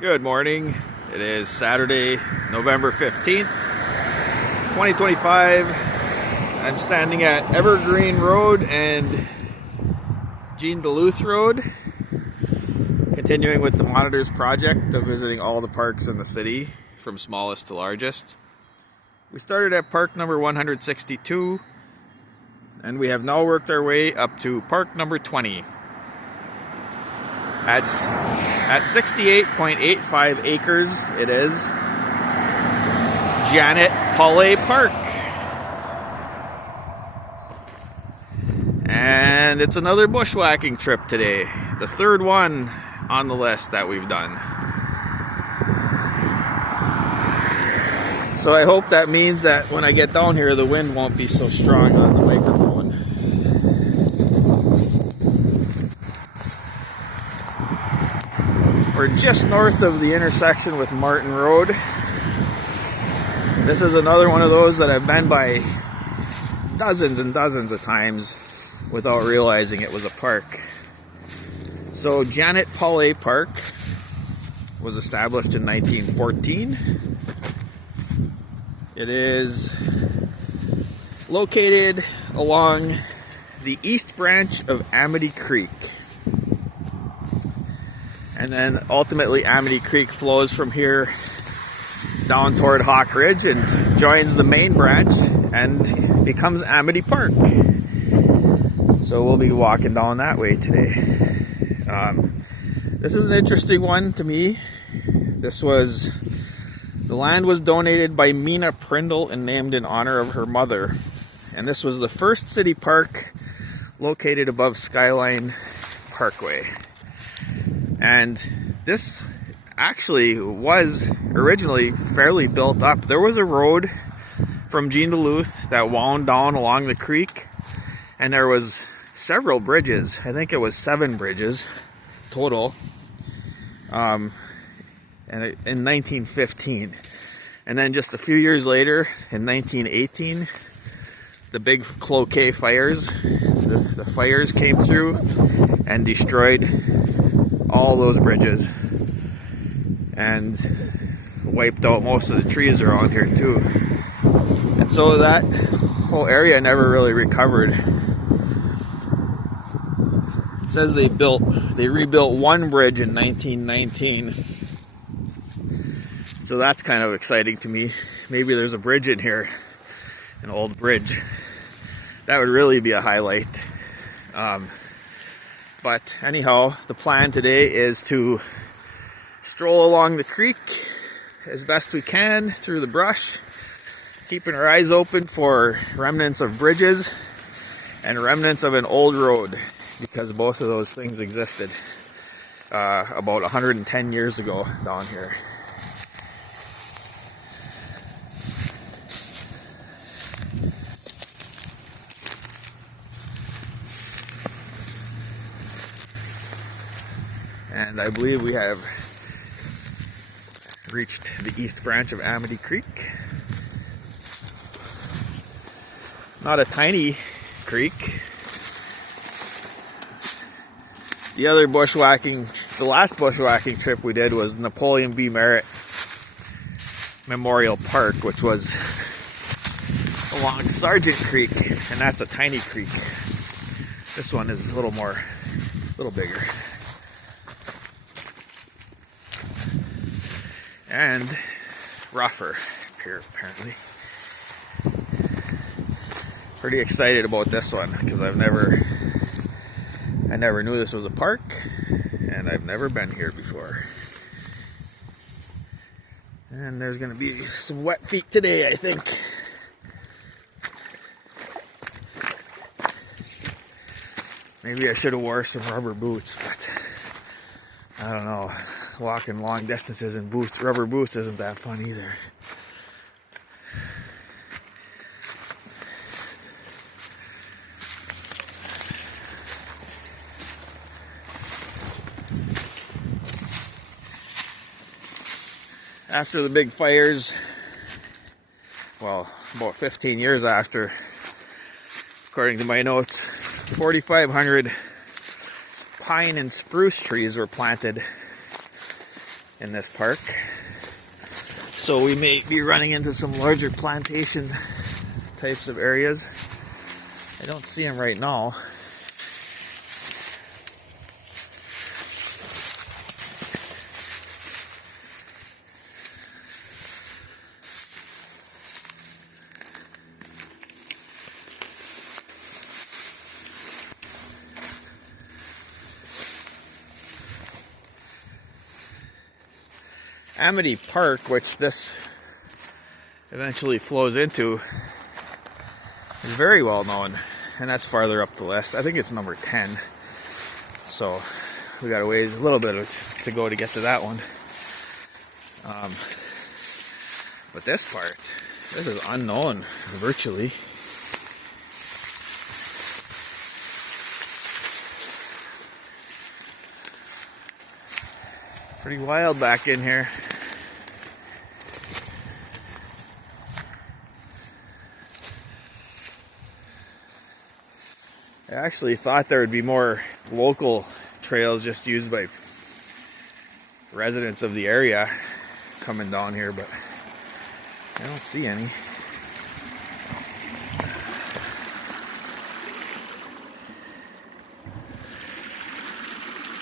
Good morning. It is Saturday, November 15th, 2025. I'm standing at Evergreen Road and Jean Duluth Road, continuing with the Monitors project of visiting all the parks in the city from smallest to largest. We started at park number 162 and we have now worked our way up to park number 20. At 68.85 acres, it is Janette Pollay Park. And it's another bushwhacking trip today. The third one on the list that we've done. So I hope that means that when I get down here, the wind won't be so strong on the microphone. We're just north of the intersection with Martin Road. This is another one of those that I've been by dozens and dozens of times without realizing it was a park. So Janette Pollay Park was established in 1914. It is located along the east branch of Amity Creek. And then ultimately Amity Creek flows from here down toward Hawk Ridge and joins the main branch and becomes Amity Park. So we'll be walking down that way today. This is an interesting one to me. The land was donated by Mina Prindle and named in honor of her mother. And this was the first city park located above Skyline Parkway. And this actually was originally fairly built up. There was a road from Jean Duluth that wound down along the creek, and there was several bridges. I think it was 7 bridges total, and in 1915. And then just a few years later, in 1918, the big Cloquet fires, the fires came through and destroyed all those bridges and wiped out most of the trees around here too. And so that whole area never really recovered. It says they rebuilt one bridge in 1919. So that's kind of exciting to me. Maybe there's a bridge in here, an old bridge. That would really be a highlight. But anyhow, the plan today is to stroll along the creek as best we can through the brush, keeping our eyes open for remnants of bridges and remnants of an old road, because both of those things existed about 110 years ago down here. And I believe we have reached the east branch of Amity Creek. Not a tiny creek. The last bushwhacking trip we did was Napoleon B. Merritt Memorial Park, which was along Sargent Creek, and that's a tiny creek. This one is a little bigger. And rougher here, apparently. Pretty excited about this one because I never knew this was a park, and I've never been here before. And there's gonna be some wet feet today, I think. Maybe I should have wore some rubber boots, but I don't know. Walking long distances in rubber boots isn't that fun either. After the big fires, well, about 15 years after, according to my notes, 4,500 pine and spruce trees were planted in this park. So we may be running into some larger plantation types of areas. I don't see them right now. Amity Park, which this eventually flows into, is very well known, and that's farther up the list. I think it's number 10, so we got a little bit to go to get to that one. But this part, this is unknown virtually. Pretty wild back in here. I actually thought there would be more local trails just used by residents of the area coming down here, but I don't see any.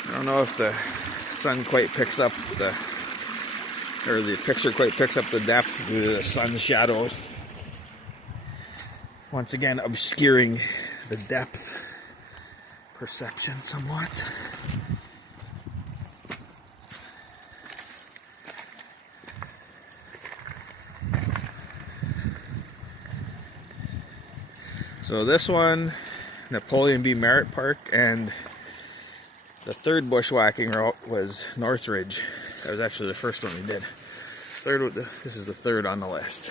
I don't know if the sun quite picks up the picture quite picks up the depth due to the sun's shadow. Once again, obscuring the depth perception somewhat. So this one, Napoleon B. Merritt Park, and the third bushwhacking route was Northridge. That was actually the first one we did. This is the third on the list.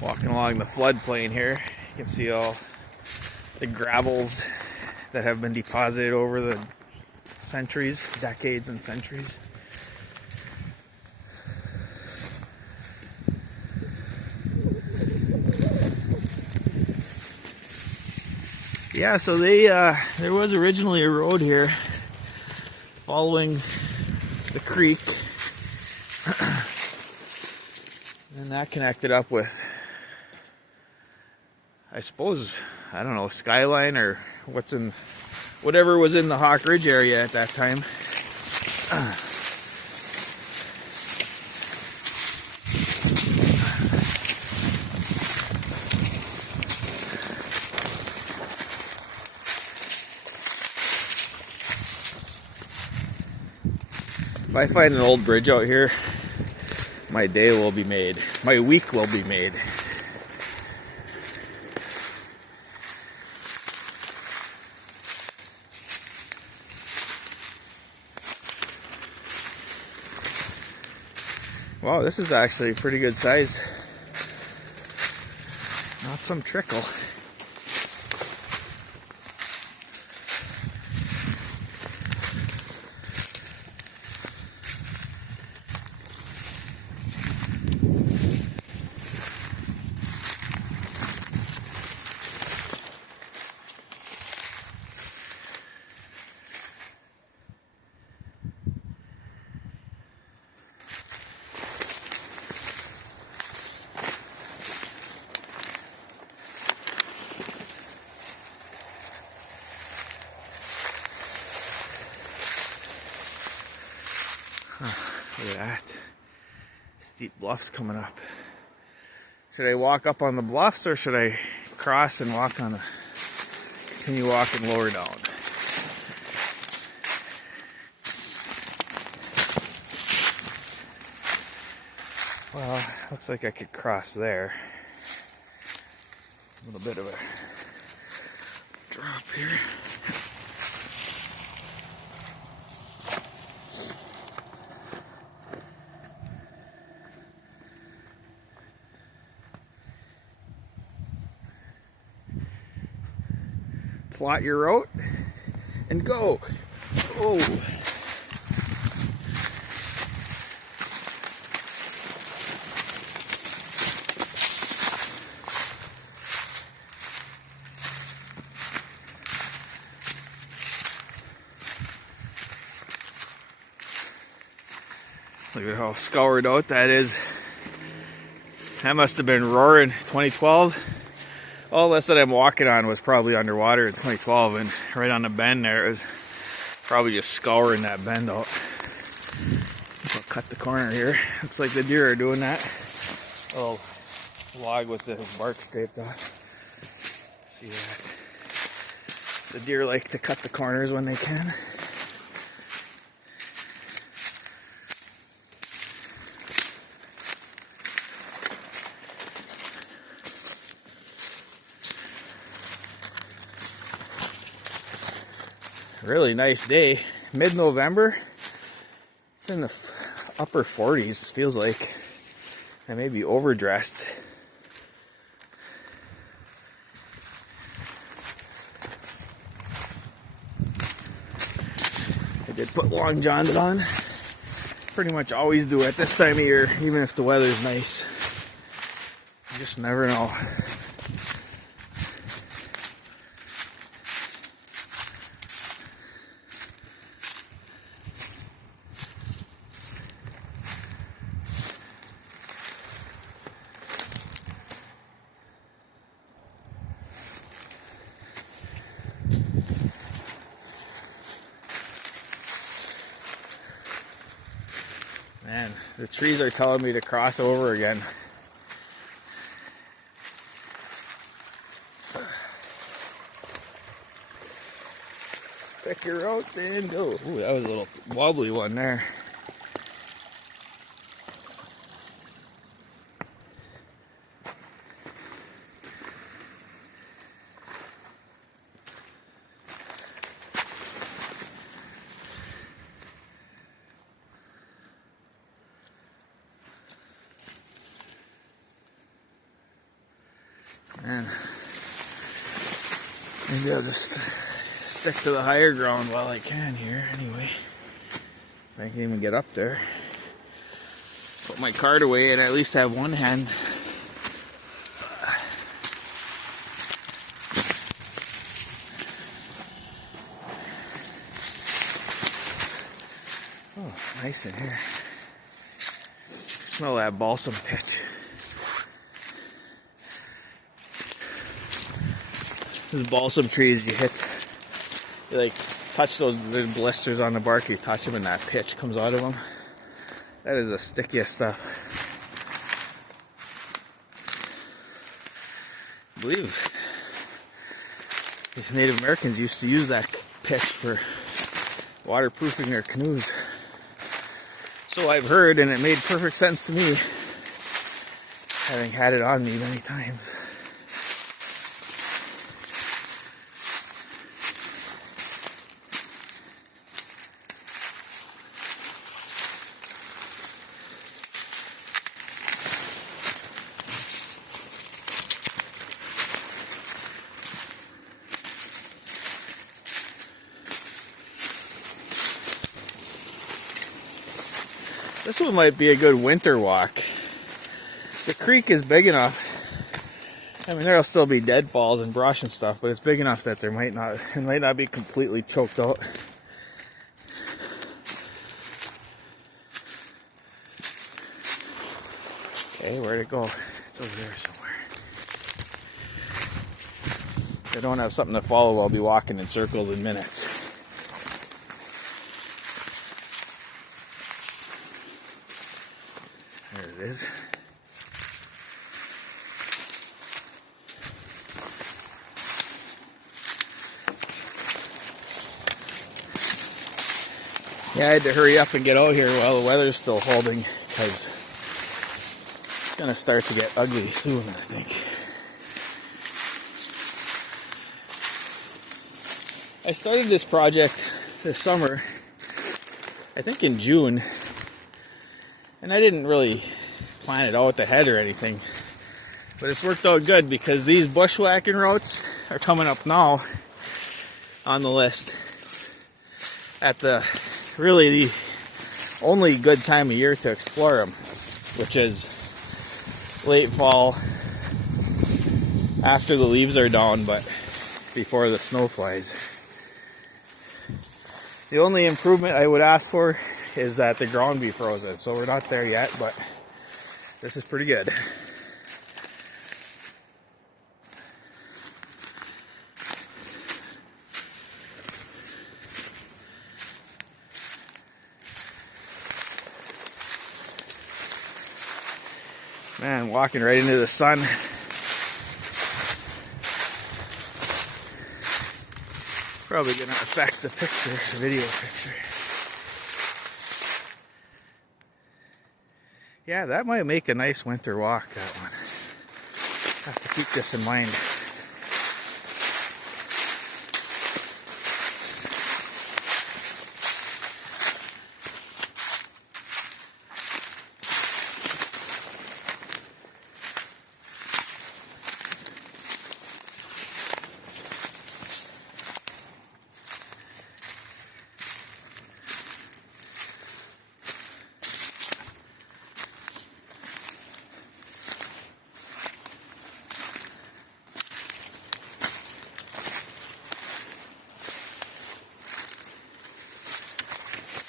Walking along the floodplain here, you can see all the gravels that have been deposited over the centuries, decades and centuries. Yeah, so there was originally a road here following the creek, and that connected up with, I suppose, I don't know, Skyline or whatever was in the Hawk Ridge area at that time. If I find an old bridge out here, my day will be made. My week will be made. Wow, this is actually a pretty good size. Not some trickle. Look at that. Steep bluffs coming up. Should I walk up on the bluffs, or should I cross and walk on continue walking lower down? Well, looks like I could cross there. A little bit of a drop here. Plot your route and go. Oh. Look at how scoured out that is. That must have been roaring 2012. All this that I'm walking on was probably underwater in 2012, and right on the bend there, it was probably just scouring that bend out. I'll cut the corner here. Looks like the deer are doing that. Little log with the bark scraped off. See that? The deer like to cut the corners when they can. Really nice day. Mid-November. It's in the upper 40s, feels like. I may be overdressed. I did put long johns on. Pretty much always do at this time of year, even if the weather's nice. You just never know. Man, the trees are telling me to cross over again. Pick her out and go. Ooh, that was a little wobbly one there. Man, maybe I'll just stick to the higher ground while I can here anyway. If I can even get up there. Put my cart away and at least have one hand. Oh, nice in here. Smell that balsam pitch. Those balsam trees you hit, you like touch those little blisters on the bark, you touch them and that pitch comes out of them. That is the stickiest stuff. I believe the Native Americans used to use that pitch for waterproofing their canoes. So I've heard, and it made perfect sense to me, having had it on me many times. This one might be a good winter walk. The creek is big enough. I mean, there'll still be deadfalls and brush and stuff, but it's big enough that it might not be completely choked out. Okay, where'd it go? It's over there somewhere. If I don't have something to follow, I'll be walking in circles in minutes. There it is. Yeah, I had to hurry up and get out here while the weather's still holding, because it's going to start to get ugly soon, I think. I started this project this summer, I think in June, and I didn't really plan it out ahead or anything, but it's worked out good because these bushwhacking routes are coming up now on the list at the really the only good time of year to explore them, which is late fall, after the leaves are down but before the snow flies. The only improvement I would ask for is that the ground be frozen. So we're not there yet, but this is pretty good. Man, walking right into the sun. Probably gonna affect the picture, the video picture. Yeah, that might make a nice winter walk, that one. Have to keep this in mind.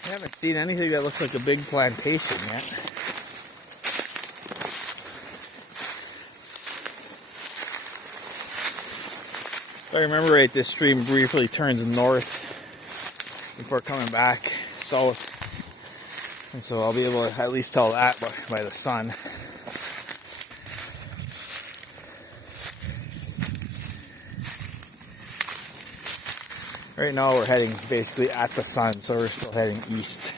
I haven't seen anything that looks like a big plantation yet. If I remember right, this stream briefly turns north before coming back south. And so I'll be able to at least tell that by the sun. Right now we're heading basically at the sun, so we're still heading east.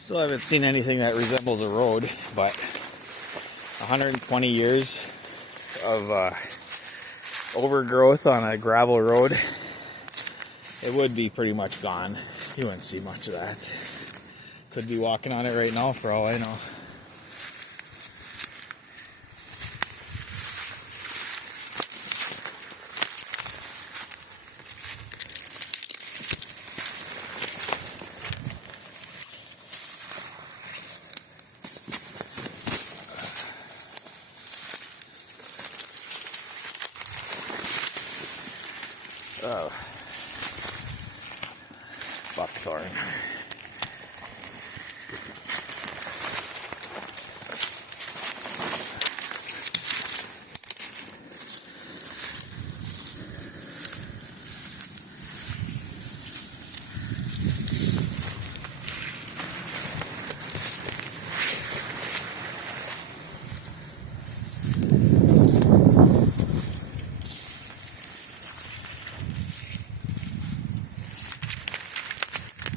Still haven't seen anything that resembles a road, but 120 years of overgrowth on a gravel road, it would be pretty much gone. You wouldn't see much of that. Could be walking on it right now for all I know. Oh, buckthorn.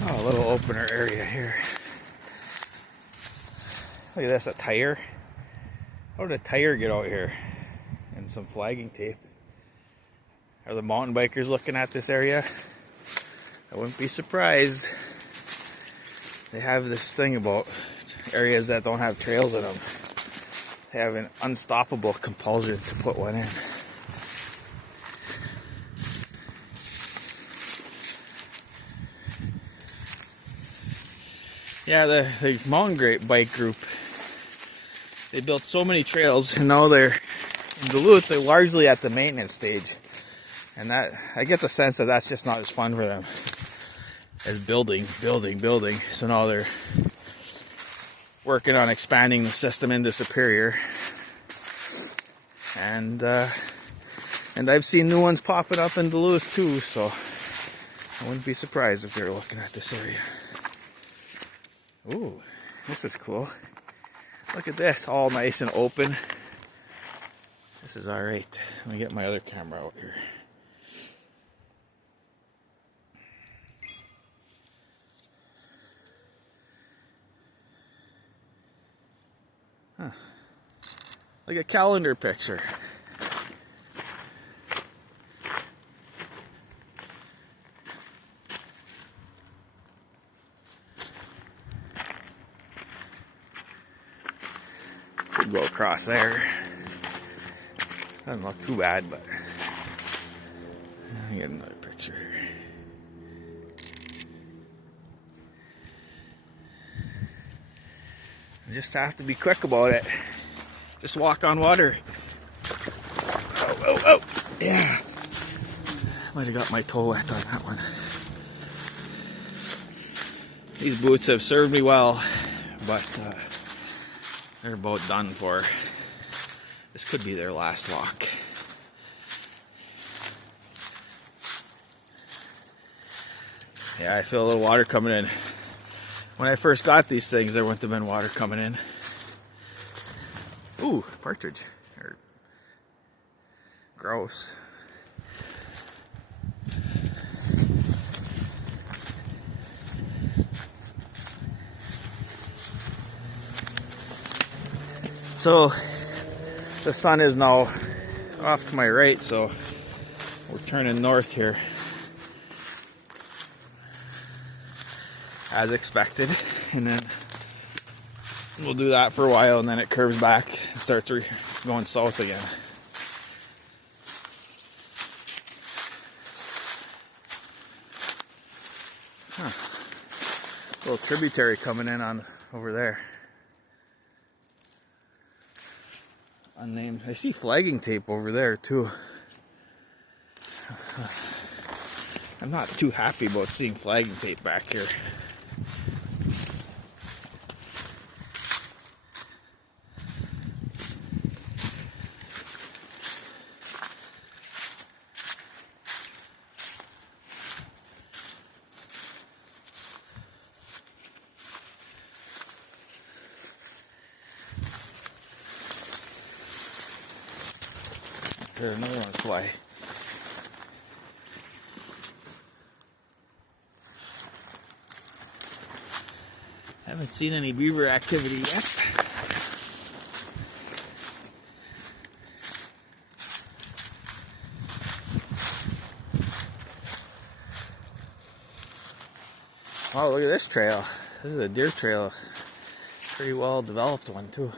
Oh, a little opener area here. Look at this, a tire. How did a tire get out here? And some flagging tape. Are the mountain bikers looking at this area? I wouldn't be surprised. They have this thing about areas that don't have trails in them. They have an unstoppable compulsion to put one in. Yeah, the mountain bike group, they built so many trails, and now they're in Duluth. They're largely at the maintenance stage, and that I get the sense that that's just not as fun for them as building. So now they're working on expanding the system into Superior, and I've seen new ones popping up in Duluth too. So I wouldn't be surprised if they're looking at this area. Ooh, this is cool. Look at this, all nice and open. This is alright. Let me get my other camera out here. Huh. Like a calendar picture. Could go across there. Doesn't look too bad, but let me get another picture here. You just have to be quick about it. Just walk on water. Oh, oh, oh. Yeah. Might have got my toe wet on that one. These boots have served me well, but they're about done for. This could be their last walk. Yeah, I feel a little water coming in. When I first got these things, there wouldn't have been water coming in. Ooh, partridge. Gross. So the sun is now off to my right, so we're turning north here as expected, and then we'll do that for a while, and then it curves back and starts going south again. Little tributary coming in on over there. Unnamed. I see flagging tape over there too. I'm not too happy about seeing flagging tape back here. There's another one fly. Haven't seen any beaver activity yet. Oh, look at this trail. This is a deer trail. Pretty well developed one too.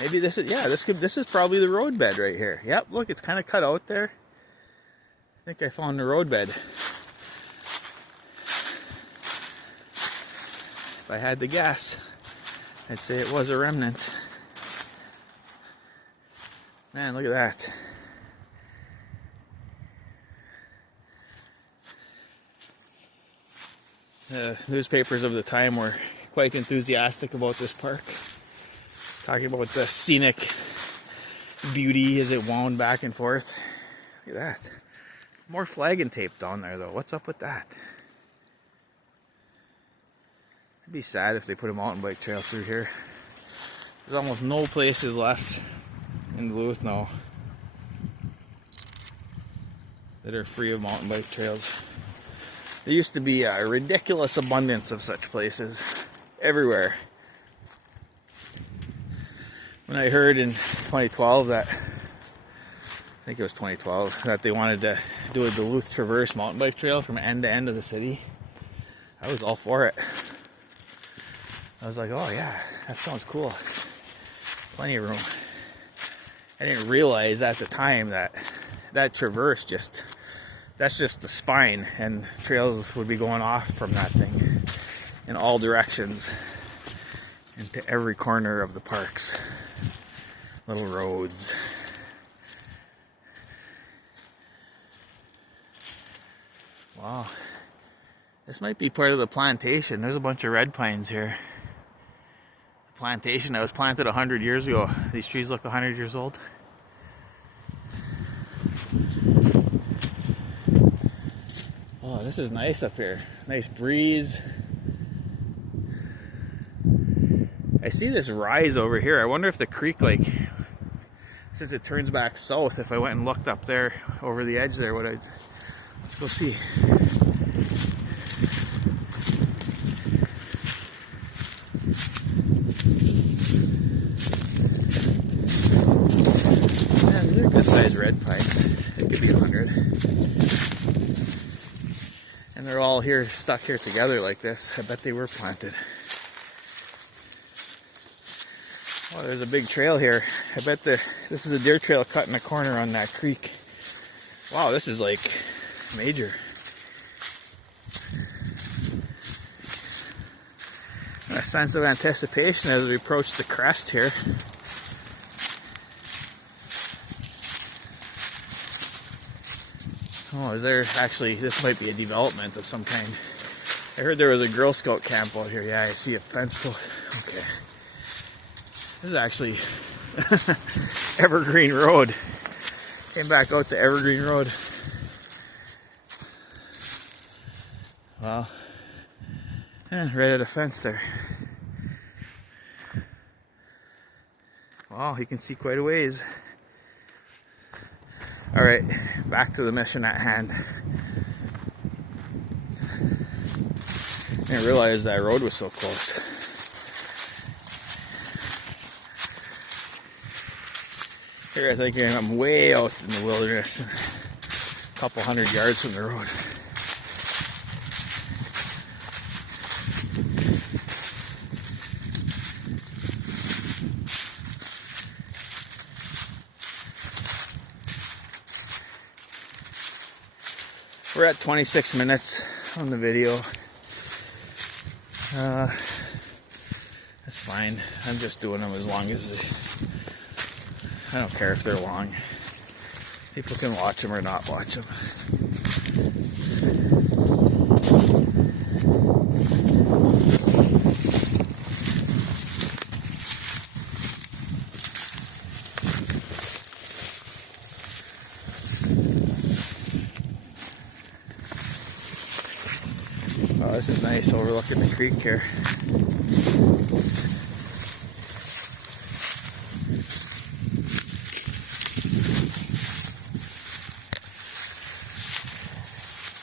Maybe this is, yeah, this is probably the road bed right here. Yep, look, it's kind of cut out there. I think I found the road bed. If I had to guess, I'd say it was a remnant. Man, look at that. The newspapers of the time were quite enthusiastic about this park. Talking about the scenic beauty as it wound back and forth. Look at that. More flagging tape down there though. What's up with that? It'd be sad if they put a mountain bike trail through here. There's almost no places left in Duluth now that are free of mountain bike trails. There used to be a ridiculous abundance of such places everywhere. When I heard in 2012 that, I think it was 2012, that they wanted to do a Duluth Traverse mountain bike trail from end to end of the city, I was all for it. I was like, oh yeah, that sounds cool. Plenty of room. I didn't realize at the time that that traverse that's just the spine, and trails would be going off from that thing in all directions into every corner of the parks. Little roads. Wow. This might be part of the plantation. There's a bunch of red pines here. The plantation that was planted 100 years ago. These trees look 100 years old. Oh, this is nice up here. Nice breeze. I see this rise over here. I wonder if the creek, like, since it turns back south, if I went and looked up there over the edge there, let's go see. Man, these are good sized red pines. It could be 100. And they're all here, stuck here together like this. I bet they were planted. Oh, there's a big trail here. I bet this is a deer trail cutting a corner on that creek. Wow, this is like major. A sense of anticipation as we approach the crest here. Oh, is there actually, this might be a development of some kind. I heard there was a Girl Scout camp out here. Yeah, I see a fence post. Okay. This is actually Evergreen Road. Came back out to Evergreen Road. Well, yeah, right at a fence there. Wow, you can see quite a ways. Alright, back to the mission at hand. I didn't realize that road was so close. Here I think I'm way out in the wilderness, a couple 100 yards from the road. We're at 26 minutes on the video. That's fine. I'm just doing them as long as I don't care if they're long. People can watch them or not watch them. Oh, this is nice, overlooking the creek here.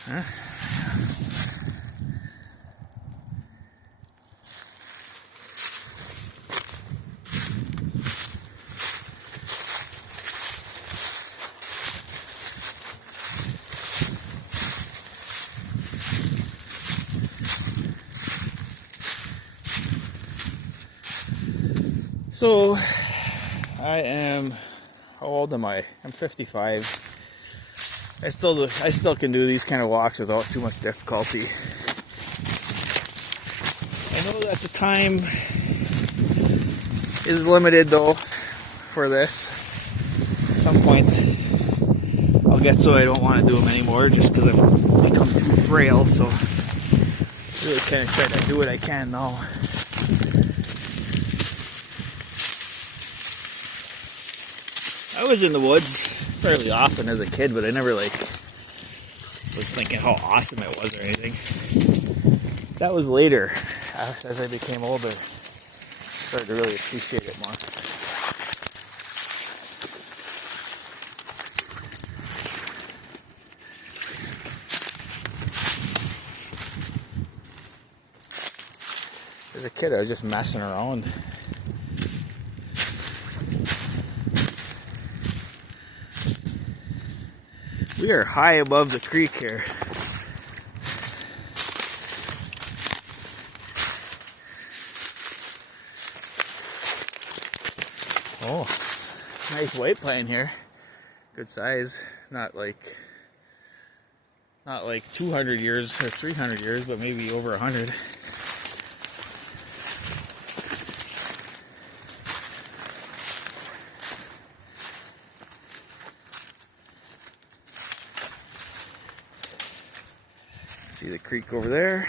Huh? So, I am, how old am I? I'm 55. I still can do these kind of walks without too much difficulty. I know that the time is limited though for this. At some point I'll get so I don't want to do them anymore just because I've become too frail, so really kind of try to do what I can now. I was in the woods fairly often as a kid, but I never was thinking how awesome it was or anything. That was later, as I became older, started to really appreciate it more. As a kid, I was just messing around. We are high above the creek here. Oh, nice white pine here. Good size. Not like 200 years or 300 years, but maybe over 100. See the creek over there.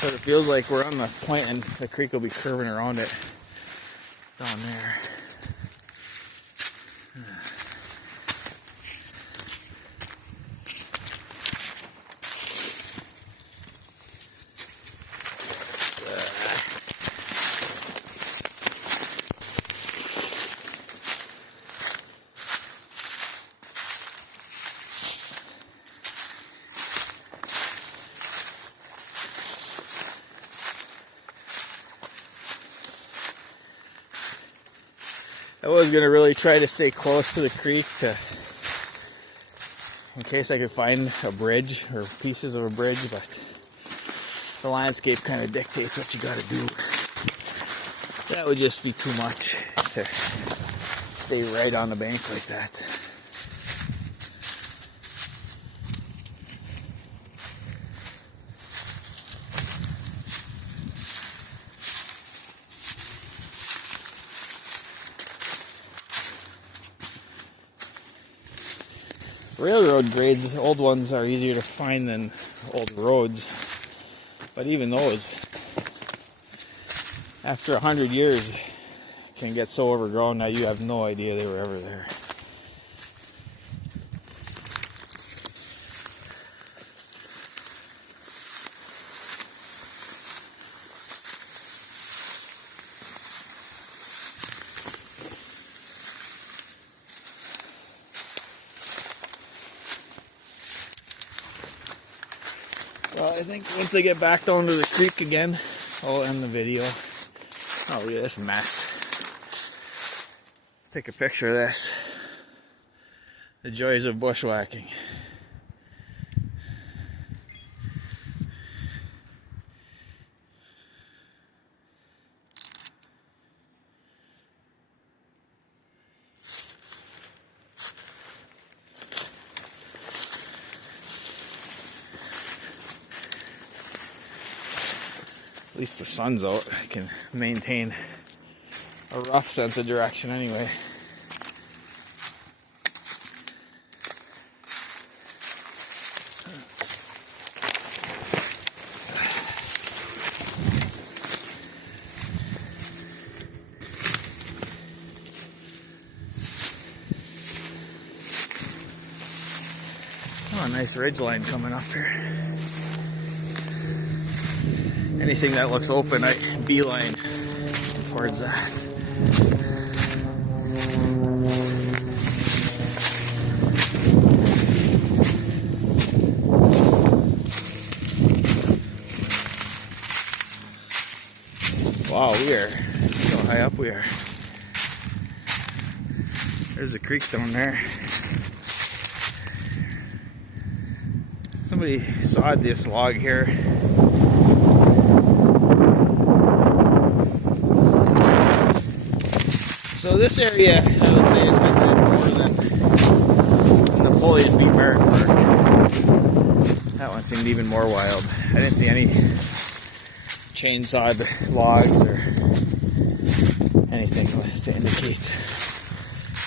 So it feels like we're on the point and the creek will be curving around it down there. I was going to really try to stay close to the creek in case I could find a bridge or pieces of a bridge, but the landscape kind of dictates what you gotta do. That would just be too much to stay right on the bank like that. Railroad grades, old ones are easier to find than old roads, but even those, after 100 years, can get so overgrown that you have no idea they were ever there. Well, I think once I get back down to the creek again, I'll end the video. Oh, look at this mess. Take a picture of this. The joys of bushwhacking. At least the sun's out. I can maintain a rough sense of direction anyway. Oh, a nice ridge line coming up here. Anything that looks open, I beeline towards that. Wow, we are so high up we are. There's a creek down there. Somebody sawed this log here. So this area, I would say, is visited more than the Pollay and Beat Park. That one seemed even more wild. I didn't see any chainsawed logs or anything to indicate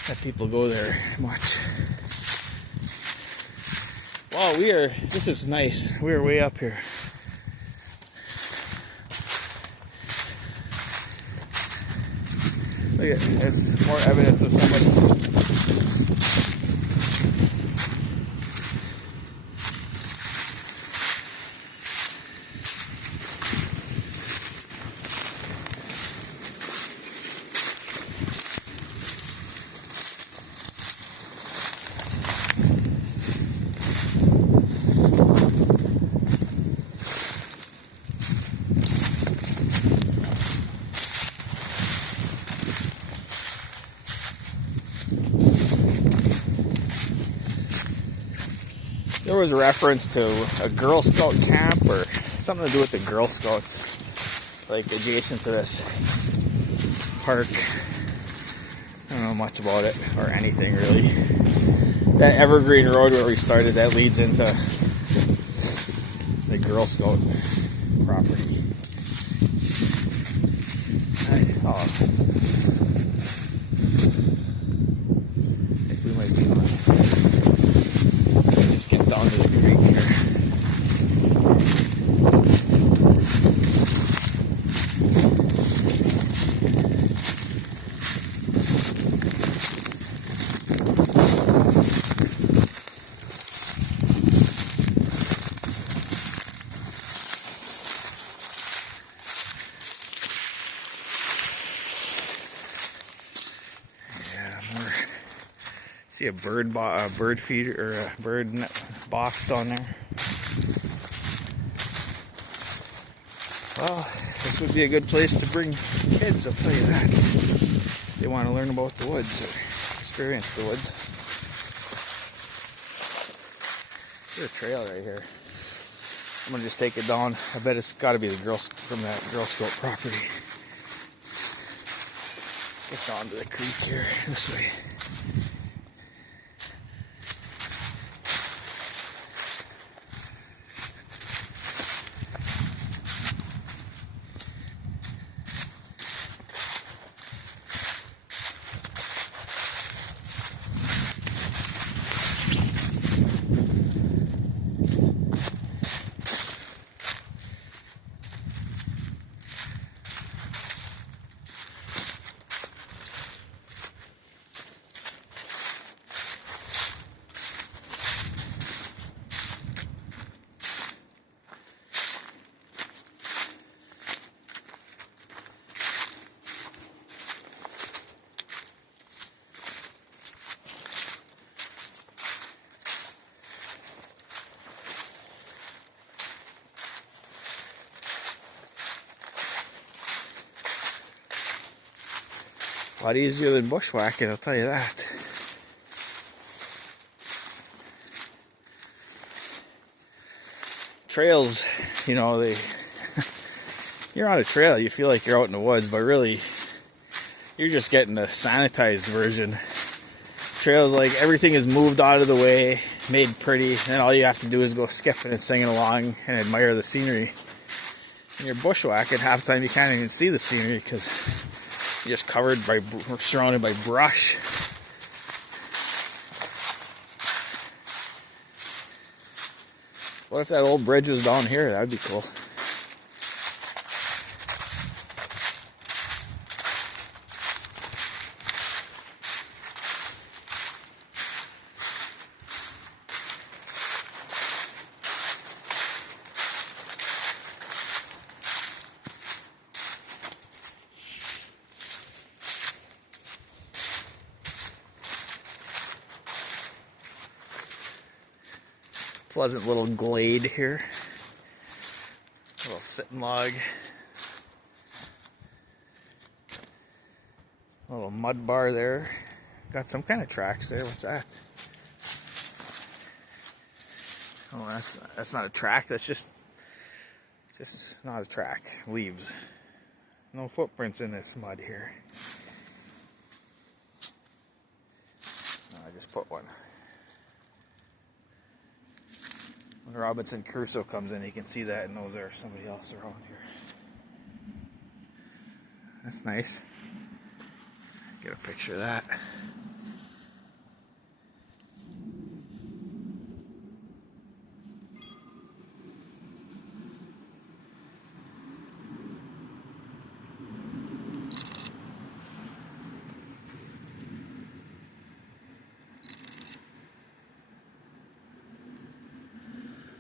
that people go there much. Wow, this is nice. We are way up here. Look at, there's more evidence of somebody. There was a reference to a Girl Scout camp or something to do with the Girl Scouts, like adjacent to this park. I don't know much about it or anything really. That Evergreen Road where we started, that leads into the Girl Scout property. I think we might be on. Just get down to the creek here. See a bird feeder or a bird box down there. Well, this would be a good place to bring kids, I'll tell you that. If they want to learn about the woods or experience the woods. There's a trail right here. I'm gonna just take it down. I bet it's gotta be the girls from that Girl Scout property. Get down to the creek here, this way. A lot easier than bushwhacking, I'll tell you that. Trails, you know, you're on a trail, you feel like you're out in the woods, but really, you're just getting the sanitized version. Trails, like, everything is moved out of the way, made pretty, and all you have to do is go skipping and singing along and admire the scenery. When you're bushwhacking, half the time you can't even see the scenery because you're just surrounded by brush. What if that old bridge was down here? That'd be cool. Pleasant little glade here. Little sitting log. Little mud bar there. Got some kind of tracks there. What's that? Oh, that's not a track. That's just not a track. Leaves. No footprints in this mud here. No, I just put one. When Robinson Crusoe comes in, he can see that and knows there's somebody else around here. That's nice. Get a picture of that.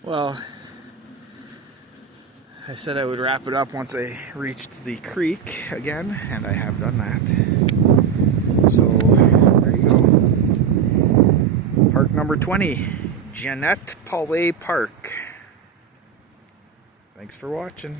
Well, I said I would wrap it up once I reached the creek again, and I have done that. So, there you go. Park number 20, Janette Pollay Park. Thanks for watching.